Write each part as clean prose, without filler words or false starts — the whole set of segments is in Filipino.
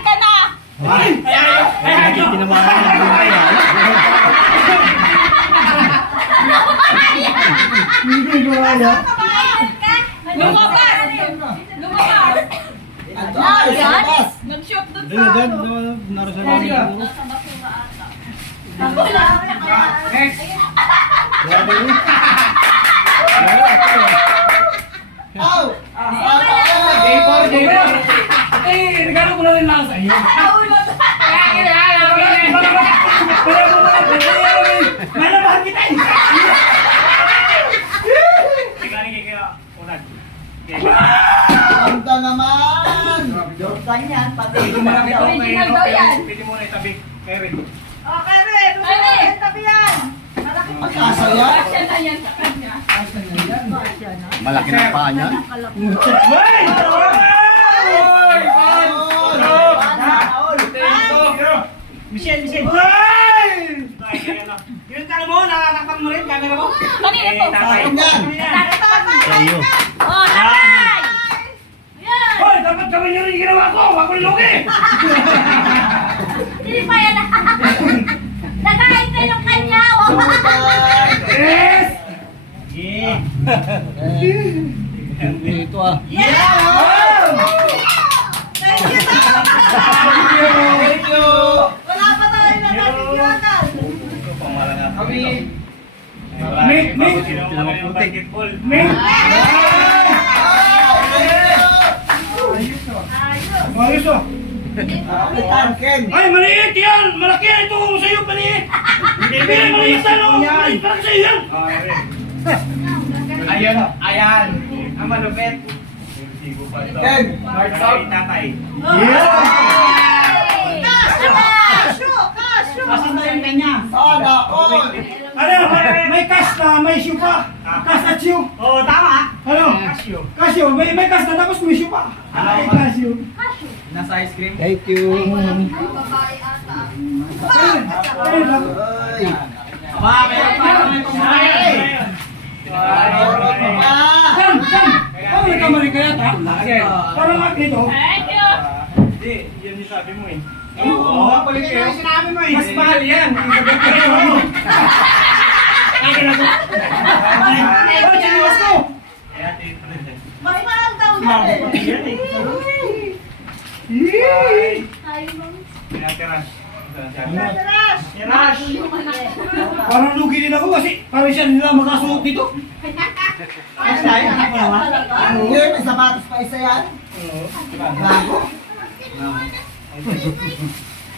ka na. Hindi ko kaya. Lumabas! Lumabas! Nag-shoot doon sa ano. Narasan na niya. Next. Regalo ko na rin lang sa iyo. Malabahan kita eh. Anta naman! Jordan yan, pati. Original daw yan. Pwede mo na itabi. Karen. Okay, Red. Red. Tabi yan. Malaki. Pag-asa yan? Kasya na yan sa kanya. Malaki ng paa niya. Michelle. Yung kano mo, nakakakam mo rin, camera mo. Kanina to. Akin yan! Sa'yo. Oh, tatay! Ayan! Hoy, dapat gawin nyo rin yung ginawa ko. Wag ko lugi. Hindi pa yan. Nakain na yung kanya. Oh. Yes! Dito ah. Thank you! Wala pa tayo na nagigyakan. Kami. Basketball. Ayos oh. Ken! Ay, maliit yan! Malaki yan! Ito kung sa'yo, maliit! Hindi, maliit ano? Maliit parang sa'yo yan! Ayan. Ang malupit. Ken! Tatay. Kasyo! Asan na yung kanya? Sana all! Ano? May cash na, may shoe pa. Cash at shoe. Oo, tama. Ano? Casio. May cash na tapos may shoe pa. Ay, Casio. Nasa ice cream. Thank you. Babae ata. Ayun lang. Ay! Meron pa. Sam! Oh, may kamali kaya ta? Parang nga dito. Thank you. Hindi, yan yung sabi mo eh. Oo, balik kayo. Sinabi mo eh. Mas mahal yan. Ay, ganito. Oh, chiniwas ko. Kaya tinipid. May mahal daw yan eh. Ayaw mo. Pinatiras. Madalas. Rush. Parang lugi din ako kasi parang siya nila makasuot dito. Ay, anak mo naman? Hindi, may sapatos pa isa yan. Bago.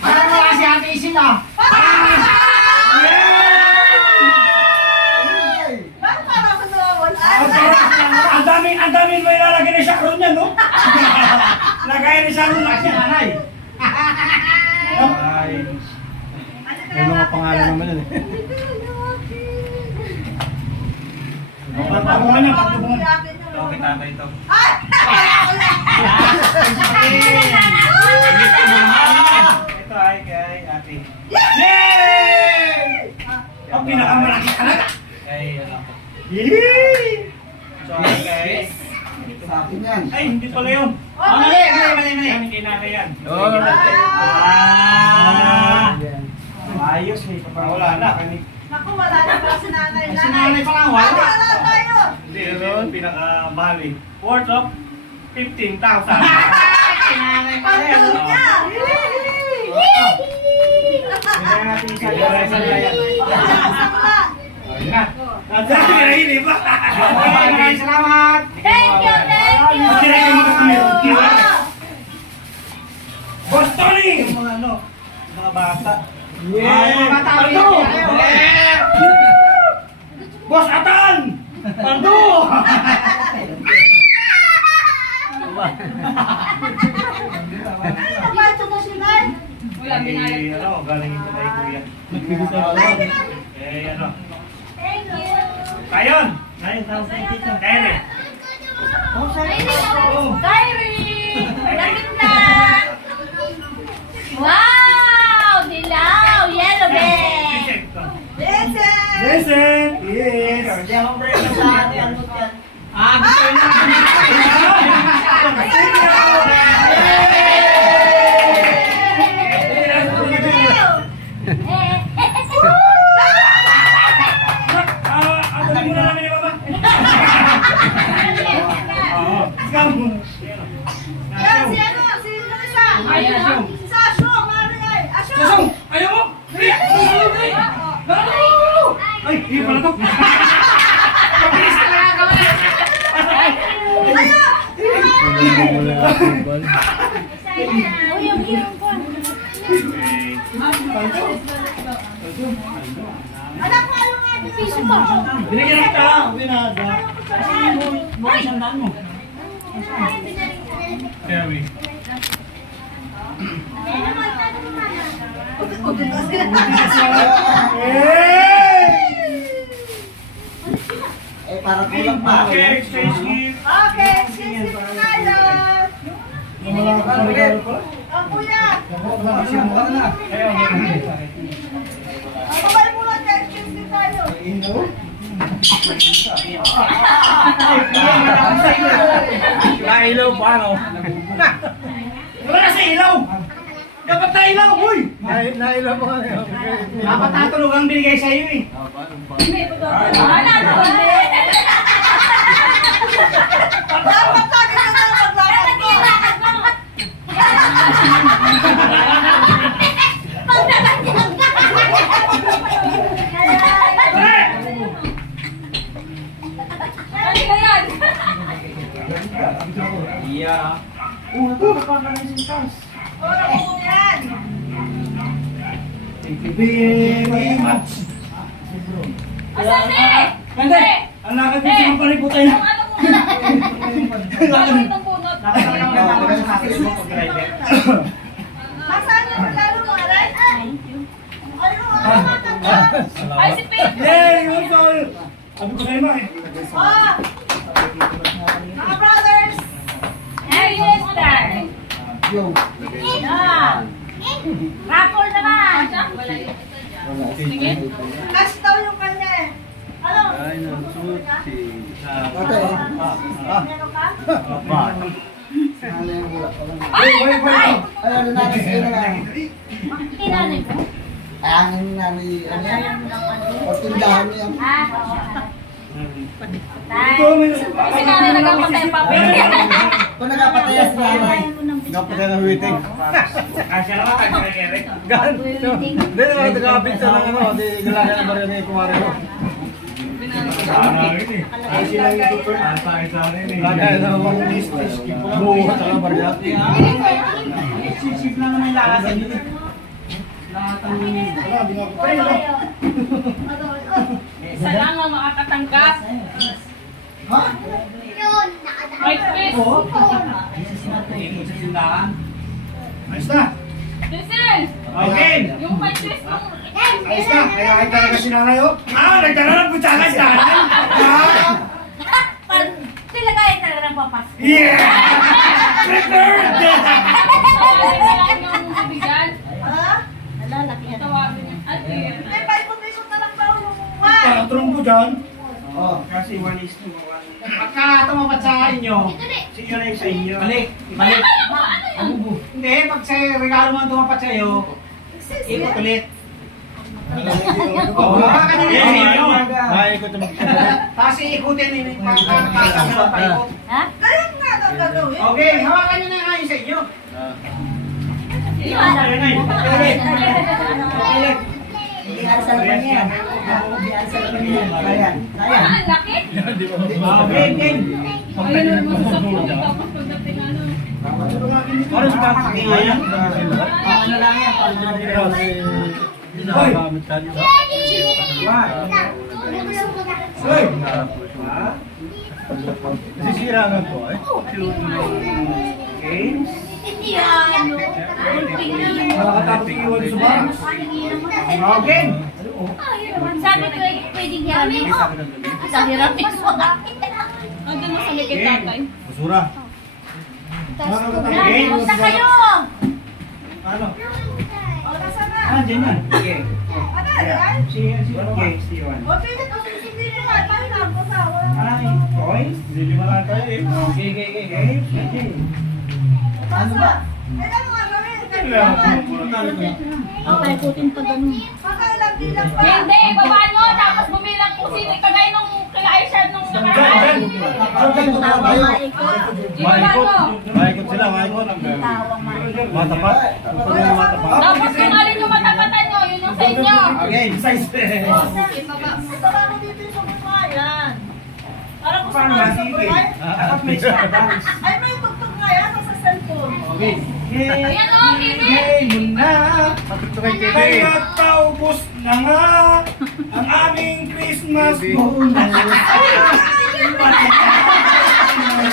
Parang wala si Ate Isin ah. Bakit parang ako nawawala? Ang dami may lalagay na Sharon yan, no? Lagay na Sharon na siya, nanay. May mga pangalan naman yan eh. Pagpapabungan niya, pagpapabungan. Ito, kitata ito. Ito ay kay ate. Yay! Ang pinakamalaki talaga. Kay ano. Yay! So ay kay. Sa akin yan. Ay, hindi pala yun. Mali. Yan kay nanay yan. Ayos, may Wala na. Naku, wala na pala si nanay. Si nanay pa nga, wala. Wala tayo. Hindi, ito yung pinakamahal eh. Worth of 15,000. Pagtulog niya. Kaya natin isa. Ayun na. Hindi pa. Salamat. Thank you, thank you. Magkira kayo mga Boss Tony! Yung mga ano, mga bata. Paldo! Boss Atan! Paldo! Napacho mo si Nay. Wala, binayad ko. Ano, galing ito kay kuya. Ano. Thank you. Kayon! Kayon, tawag kay tito. Kayon. Diary! Lamit na! Wow! Dilaw! Yellow bag! Listen. Listen! Yes! Hindi ako break na sa akin. Ah, gusto nyo na! Yan, si ano, si Luisa. Ayun. Si Sasho, Marie. Asyo. Sasong! Ayaw mo! Dali! Dali! Ay, hindi pala to. Mabilis ka lang ka wala. Wala football. Uy, yung hirong ko. Anak ko, ano nga? Piso pa. Binigyan kita. Binada. Mo isang daan mo. Terry. Eh, para kulang pa. Okay, exchange gift. Okay, excuse me, Carlo. Wala ka sa regalo ko. Ang kuya. Wala na. Babay mo lang kay excuse me, Carlo. Nailaw pa, no? Wala na sa ilaw. Dapat na ilaw, boy. Nailan mo nga. Dapat natulog ang binigay sa iyo eh. Wala na. Dapat lagi ka na maglakad mo. Ano ba yan? Yeah. Wala mo yan. Thank you very much. Asan eh? Ganda. Ang lakad mo sa palibutan na. Yung ano mo na? Gagawin ng bunot. Nasaan yung regalo mo, Aray? Ano, Ay, si Pete. Yay! Yun all. Sabi ko sa'yo ma eh. Oh! Mga brothers! Hey, mister. Yo. Yeah. Rapper naman. Wala yun. Cash daw yung kanya eh. Ano? Ay, nasuti. Ate, Meron ka? ano yung wala? Ay! Ay! Ay, ano natin sa'yo na lang. Kinanay mo? Ay, ang nani, ano yan? Pagtindahan mo yan. Ah. Ito may Kasi nga nagkakatay pa. Kung nakapatayas na nanay. Kapatid ng waiting. Kasya naman tayo kay Eric. Hindi naman nagkakapit sa ng ano. Hindi galaga na barya ni kumari ko. Ay, sila yung super. Antay sa akin eh. Lagay na ako buhat sa barya. sisip lang naman yung lalasan yun eh. Lahat ang wala, di nga ko. Isa lang ang makakatanggap. Ha? May twist. Ayos na. Listen. Okay. Yung may twist mo. Ayos na. Kaya kahit talaga si nanay oh. Nagdala ng butsakan si nanay. Sila kaya talaga ng papas. Yeah! Prepared! Tawagin na lang yung bigyan. Ha? Tawagin niya. Ano yun? May 5 pesos na lang daw yung Parang trumpo dyan. Oh. Kasi 1 is to 1. Pagka tumapat sa inyo, Sige na yung sa inyo. balik. Ano yun? Hindi, pag sa regalo mo ang tumapat sa iyo, ikot ulit. Oo, hawakan niyo yung inyo. Ay, ko ito Tapos iikutin niyo yung pagkakasang na paikot. Ha? Ganyan nga daw gagawin. Okay, hawakan niyo na nga yung sa inyo. Iwan lang. Ulit. Hindi nga sa laman yan. Hindi nga sa laman yan. Ayan. Ayan. Ang laki. Okay, game. Ayun naman mo sa puno. Tapos pagdating ano. Parang sa pangking ngayon. Ano lang yan? Ginagamit ka niyo. Hoy! Sisira nga po eh. Okay. Yan. Nakakatapos iwan sa box. Okay. Sabi ko eh, pwedeng hiramin mo. Sa hiramin mo. Ang gano'n sa likit tatay. Basura. Basta kayo. Ano? O, nasa na? Ah, dyan yan. Okay. Ano, yan? Okay, see you. O, pwede ko hindi nyo nga. Tayo na ako sa Ay, toys? Lili lang tayo eh. Okay, okay, okay. Okay. Ano ba? Eh, ano nga gawin? Paikutin pa ganun. Makailang bilang pa. Hindi, baba nyo. Tapos bumilang kung sino kagay nung kila Aisha nung Dyan, nakaraan. dyan. Maikot. Maikot sila, maikot. Matapat. Tapos kung alin yung matapatan nyo, yun yung sa inyo. Okay. Size. Ito lang ako dito yung sumuma. Yan. Parang gusto Paano ko ba? yung Sige. sumuma. Dapat may dance. Ay, may tugtog nga yan sa cellphone. Okay. Ayan o, Kimi. Hey, muna. Matuto kay Kiki. Kaya paubos na nga ang aming Christmas bonus.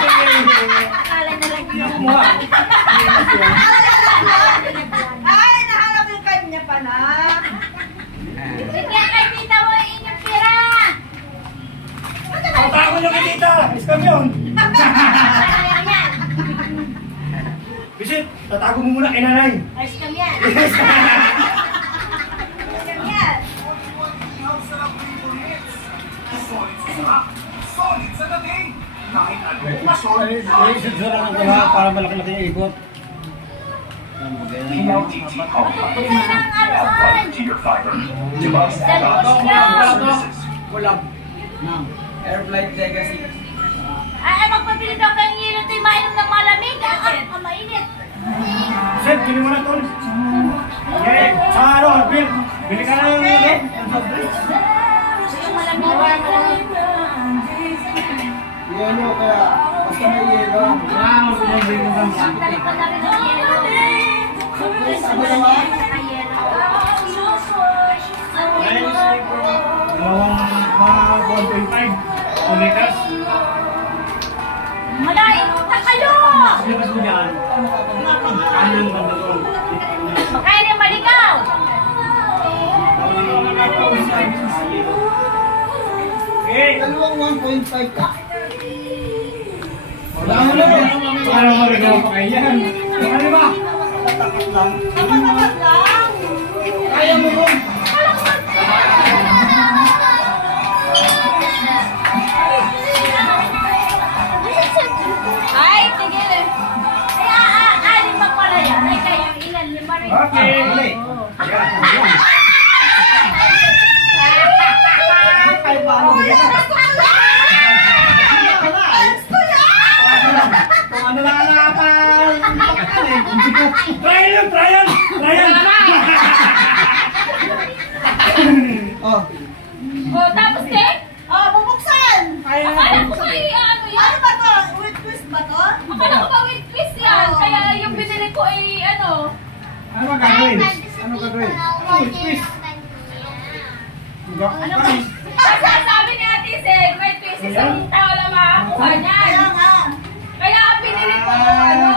Akala na lang yun. Ay, nahanap yung kanya pala. Bigyan kay tita mo yung inyong pira. Patago nyo kay tita. Scam yun. Ayan yan. Bisit, tatago mo muna kay nanay. Ayos kami yan. Yan. Isensura ng kuha para malaki-laki yung ikot. Bigyan ng alcohol. Tapos ka. Airflight Legacy. Ay, magpapili daw kayong yelo tayo mainom ng malamig. Ang mainit. Bisit, kini mo na tol. Okay. Sa ano, Bill? Bili ka na ng ano? Yung malamig. Yelo kaya, basta may yelo. Dali ko na rin ang yelo. Ano naman? Ang yelo. Dalawang mga 1.5. Umikas. Malain na kayo! Umikas mo dyan. Kanan banda doon. Makain yung maligaw! Okay. Dalawang 1.5 ka. Wala mo na. Parang marigaw pa kayo yan. Ano ba? Tatakot lang. Tapat-tapat lang. Kaya mo yun. Ay, tigil eh. Ay, lima pala yan. Ay, kayo ilan? Lima rin. Okay. Yan. Ay, paano ba yan? Kung ano lang ang nakapal. Trial! Trial! Trial! Oh, Oh, tapos cake? Oh, bubuksan. Akala ko ba ano yan? Ano ba to? With twist ba to? Akala ko ba with twist yan? Kaya yung binili ko ay ano? Ano ba gagawin? Ano gagawin? Twist! Ano ba? Kasi sabi ni Ate Seg, may twist isang tao lang makakuha Kaya niyan. nga. Kaya ang binili ko, ano?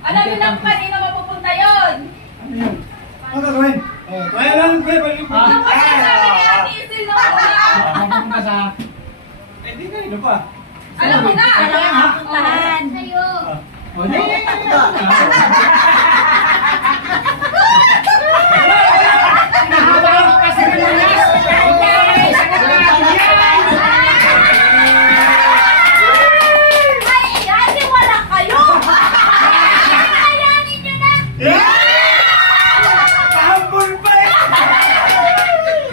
Alam mo na kung kanino mapupunta yun? Ano yun? Ano gagawin? Oh, trial lang. Kaya balik mo. Yung kasi sabi ni Ate Seg nung una. Mapupunta sa... Eh, di na. Ano pa? Alam mo na. Alam mo na. Puntahan. Sa'yo. Oh, di. Hinahaba ako kasi kanyas. Ay, di wala kayo. Kayanin nyo na. Kahapon pa eh!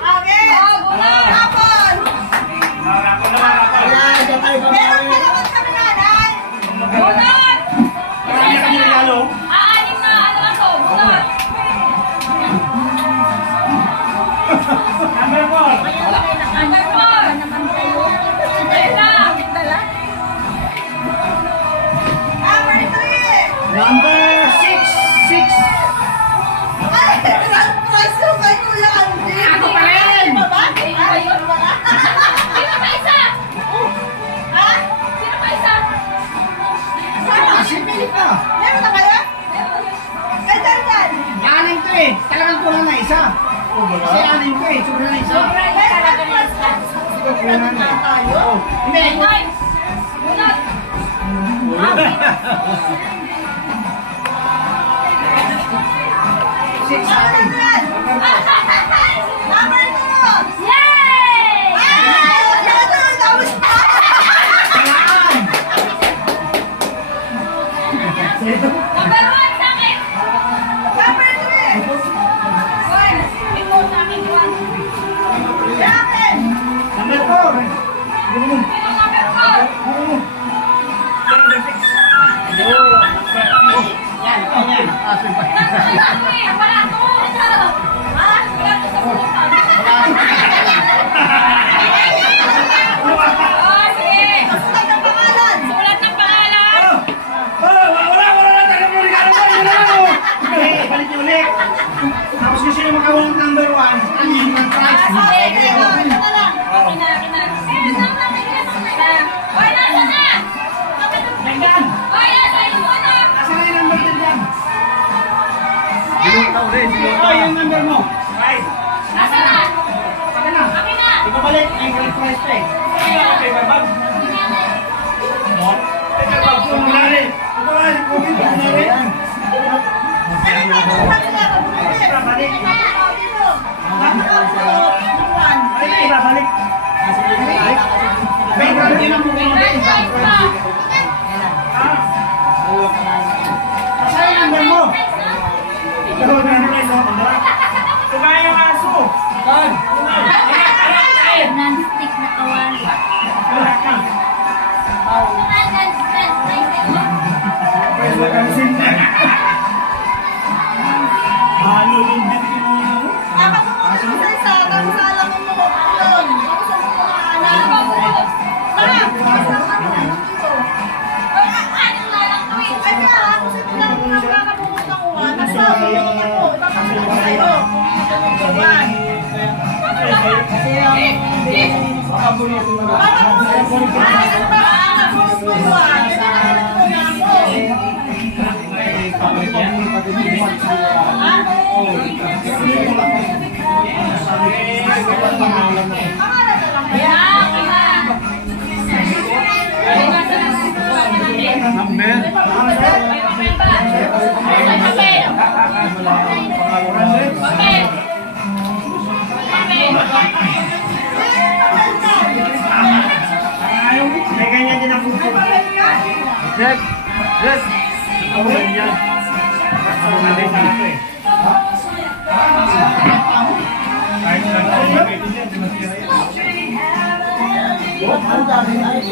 Okay. Oh, bunga. Hapon. Ako naman ako. kaya dyan tayo Meron pa babawi. naman kami nanay. Bunot. Marami kami regalo. Aanim na ano ako, bunot. Number 4. Number 4. Ayun na. Number 3. Number 6. 6. Ay, price ko kay Kuya Andy. Ako pa rin. Ano ba? Ay, ano ba yun? Wala. Sino pa isa? Ha? Sino pa isa? Sipili ka. Meron na kayo? Eh, dyan. Anim to eh. Talagang kulang na isa. Kasi anim to eh. Sobra na isa. Sobra yung talaga ng isa. Ito kulang na tayo. Hindi. Bunot. Bunot. Six anim. Number 2. Yay! Ay, wala na. Tapos pa. Number 1 sa akin. Number 3. One. Ikaw sa akin, one. Yakin. Number 4. Oh, yung number mo. Five. Nasa na? Akin na. Akin na! Ibabalik. May grand prize pa eh. Paper bag. Paper bag. Kunwari. Kunwari. Kumin pa kunwari. Ibabalik. Ay, ibabalik. May grand din ang mukha May prize pa! Saan yung number mo? Ikaw na prize mo. Tumayo yung aso. Saan? Non-stick na kawan. Prize mo kami sinta. Halo yung din mo yun. Dapat mo sa isa, tapos alam mo mo yun. Gusto mo mga anak. Tara, kasama mo. Ay, kaya ako sa pinagkakabuhat ako. Nasa ako, ipapakita ko sa'yo. Yan. Kasi yung paborito mo na. Ay, ano ba? Ano mo yun? May ganyan din ang puso. Red. Red. Ang dami na rin.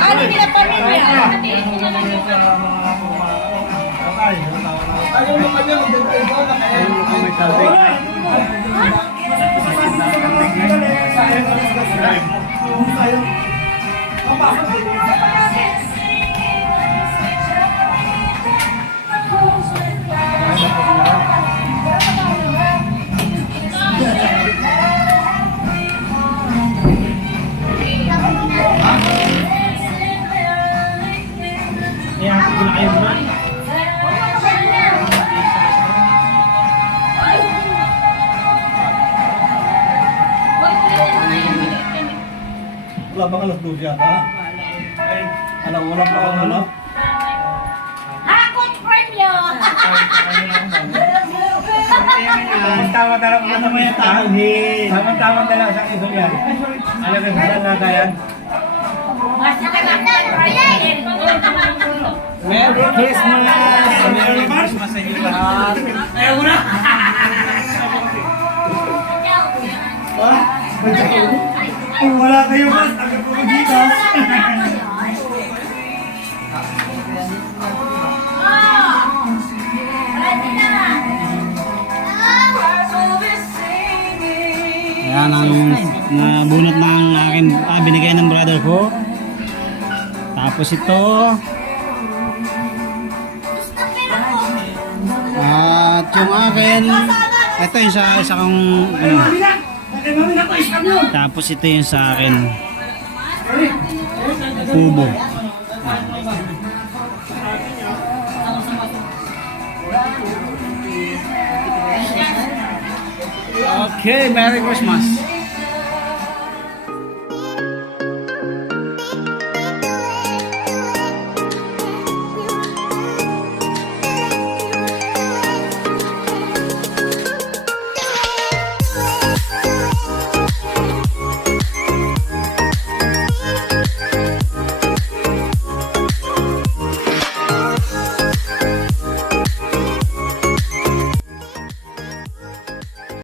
Ano nila pamilya? Ayaw mo kanya mag-drive ko na kaya. Wala bang alas 12 yata? Alam, wala pa akong ano? Hakot premyo! Tama talaga ano mo yung tauhin. Tama-tama talaga sa iso yan. Alam mo saan na kaya? Merry Christmas! Merry Christmas sa inyo lahat. Ayaw mo na! Kung wala kayo mas, agad po dito. Yan ang nabunot ng akin, binigay ng brother ko. Tapos ito. At yung akin, ito yung sa kong ano. Tapos ito yung sa akin. Kubo. Okay, Merry Christmas.